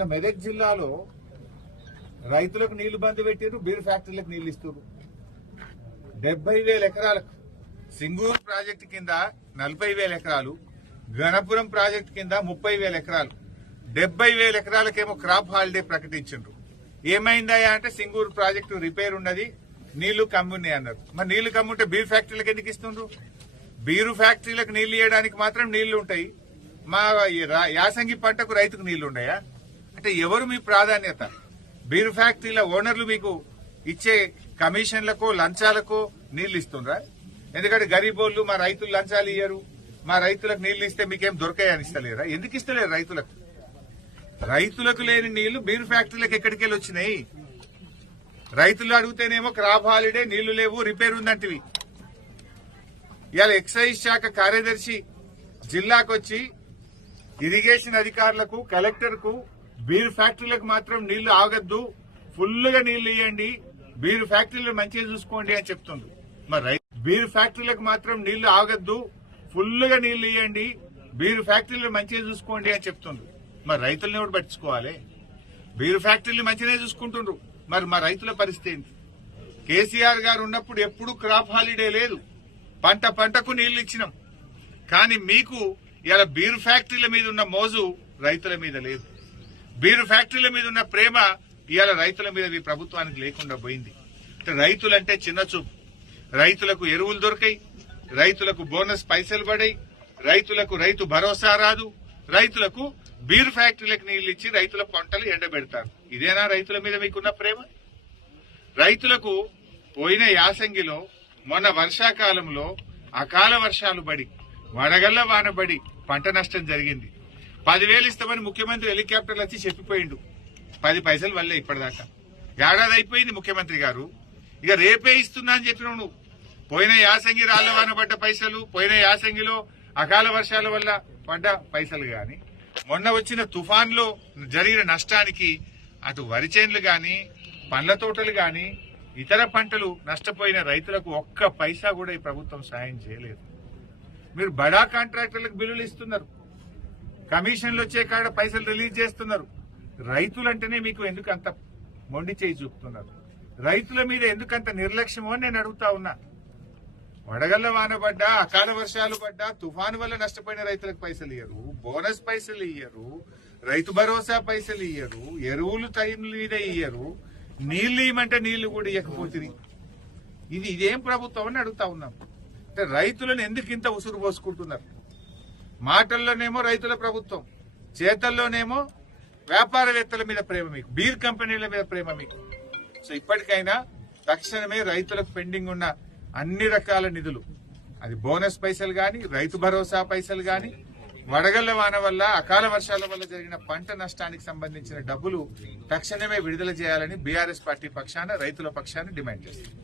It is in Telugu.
ఇవాళ మెదక్ జిల్లాలో రైతులకు నీళ్లు బంద్ పెట్టారు, బీర్ ఫ్యాక్టరీలకు నీళ్లు ఇస్తారు. 70,000 ఎకరాలకు సింగూరు ప్రాజెక్టు కింద 40,000 ఎకరాలు, గణపురం ప్రాజెక్టు కింద 30,000 ఎకరాలు, 70,000 ఎకరాలకేమో క్రాప్ హాలిడే ప్రకటించారు. ఏమైందా అంటే సింగూరు ప్రాజెక్టు రిపేర్ ఉన్నది, నీళ్లు కమ్మున్నాయి అన్నారు. మరి నీళ్లు కమ్ముంటే బీర్ ఫ్యాక్టరీలకు ఎందుకు ఇస్తుండ్రు? బీరు ఫ్యాక్టరీలకు నీళ్లు ఇవ్వడానికి మాత్రం నీళ్లు ఉంటాయి, మా యాసంగి పంటకు రైతుకు నీళ్లు ఉన్నాయా? అంటే ఎవరు మీ ప్రాధాన్యత? బీరు ఫ్యాక్టరీల ఓనర్లు మీకు ఇచ్చే కమిషన్లకు లంచాలకు నీళ్లు ఇస్తుండ్రా? ఎందుకంటే గరీబోళ్లు మా రైతులు లంచాలు ఇయ్యరు, మా రైతులకు నీళ్లు ఇస్తే మీకేం దొరకాయని ఇస్తలేరా? ఎందుకు ఇస్తలేరు రైతులకు? రైతులకు లేని నీళ్లు బీరు ఫ్యాక్టరీలకు ఎక్కడికి వెళ్ళి వచ్చినాయి? రైతులు అడిగితేనేమో క్రాప్ హాలిడే, నీళ్లు లేవు, రిపేర్ ఉందంటివి. ఇవాళ ఎక్సైజ్ శాఖ కార్యదర్శి జిల్లాకు వచ్చి ఇరిగేషన్ అధికారులకు, కలెక్టర్ కు బీర్ ఫ్యాక్టరీలకు మాత్రం నీళ్లు ఆగద్దు, ఫుల్గా నీళ్లు ఇవ్వండి, బీర్ ఫ్యాక్టరీలు మంచిగా చూసుకోండి అని చెప్తుంది. మరి బీర్ ఫ్యాక్టరీలకు మాత్రం నీళ్లు ఆగద్దు, ఫుల్గా నీళ్లు ఇవ్వండి, బీర్ ఫ్యాక్టరీలు మంచిగా చూసుకోండి అని చెప్తుంది. మరి రైతులను ఎవరు పట్టించుకోవాలి? బీర్ ఫ్యాక్టరీలు మంచిగానే చూసుకుంటుండ్రు, మరి మా రైతుల పరిస్థితి ఏంటి? కేసీఆర్ గారు ఉన్నప్పుడు ఎప్పుడు క్రాప్ హాలిడే లేదు, పంట పంటకు నీళ్లు ఇచ్చినాం. కానీ మీకు ఇలా బీర్ ఫ్యాక్టరీల మీద ఉన్న మోజు రైతుల మీద లేదు. బీరు ఫ్యాక్టరీల మీద ఉన్న ప్రేమ ఇవాళ రైతుల మీద ఈ ప్రభుత్వానికి లేకుండా పోయింది. రైతులంటే చిన్న చూపు. రైతులకు ఎరువులు దొరికాయి, రైతులకు బోనస్ పైసలు పడాయి, రైతులకు రైతు భరోసా రాదు, రైతులకు బీర్ ఫ్యాక్టరీలకు నీళ్లు ఇచ్చి రైతుల పంటలు ఎండబెడతారు. ఇదేనా రైతుల మీద మీకున్న ప్రేమ? రైతులకు పోయిన యాసంగిలో, మొన్న వర్షాకాలంలో అకాల వర్షాలు పడి, వడగళ్ల వానబడి పంట నష్టం జరిగింది. 10,000 ఇస్తామని ముఖ్యమంత్రి హెలికాప్టర్లు వచ్చి చెప్పిపోయిండు. 10 పైసలు వల్లే ఇప్పటిదాకా. ఏడాది అయిపోయింది ముఖ్యమంత్రి గారు, ఇక రేపే ఇస్తున్నా అని చెప్పినావు నువ్వు. పోయిన యాసంగి రాళ్ల వాన పడ్డ పైసలు, పోయిన యాసంగిలో అకాల వర్షాల వల్ల పడ్డ పైసలు గాని, మొన్న వచ్చిన తుఫాన్లో జరిగిన నష్టానికి అటు వరి చేన్లు గాని, పండ్ల తోటలు గాని, ఇతర పంటలు నష్టపోయిన రైతులకు ఒక్క పైసా కూడా ఈ ప్రభుత్వం సాయం చేయలేదు. మీరు బడా కాంట్రాక్టర్లకు బిల్లులు ఇస్తున్నారు, కమిషన్లు వచ్చే కాడ పైసలు రిలీజ్ చేస్తున్నారు. రైతులంటేనే మీకు ఎందుకు అంత మొండి చేయి చూపుతున్నారు? రైతుల మీద ఎందుకంత నిర్లక్ష్యమో అని నేను అడుగుతా ఉన్నా. వడగళ్ల వాన పడ్డా, అకాల వర్షాలు పడ్డా, తుఫాను వల్ల నష్టపోయిన రైతులకు పైసలు ఇయ్యరు, బోనస్ పైసలు ఇయ్యరు, రైతు భరోసా పైసలు ఇయ్యరు, ఎరువులు టైం మీద ఇయ్యరు, నీళ్లు ఇవ్వమంటే నీళ్లు కూడా ఇవ్వకపోతుంది. ఇదేం ప్రభుత్వం అని అడుగుతా ఉన్నాం. అంటే రైతులను ఎందుకు ఇంత ఉసురు పోసుకుంటున్నారు? మాటల్లోనేమో రైతుల ప్రభుత్వం, చేతల్లోనేమో వ్యాపారవేత్తల మీద ప్రేమ మీకు, బీర్ కంపెనీల మీద ప్రేమ మీకు. సో ఇప్పటికైనా తక్షణమే రైతులకు పెండింగ్ ఉన్న అన్ని రకాల నిధులు, అది బోనస్ పైసలు గాని, రైతు భరోసా పైసలు గాని, వడగళ్ల వాన వల్ల, అకాల వర్షాల వల్ల జరిగిన పంట నష్టానికి సంబంధించిన డబ్బులు తక్షణమే విడుదల చేయాలని బీఆర్ఎస్ పార్టీ పక్షాన, రైతుల పక్షాన డిమాండ్ చేస్తుంది.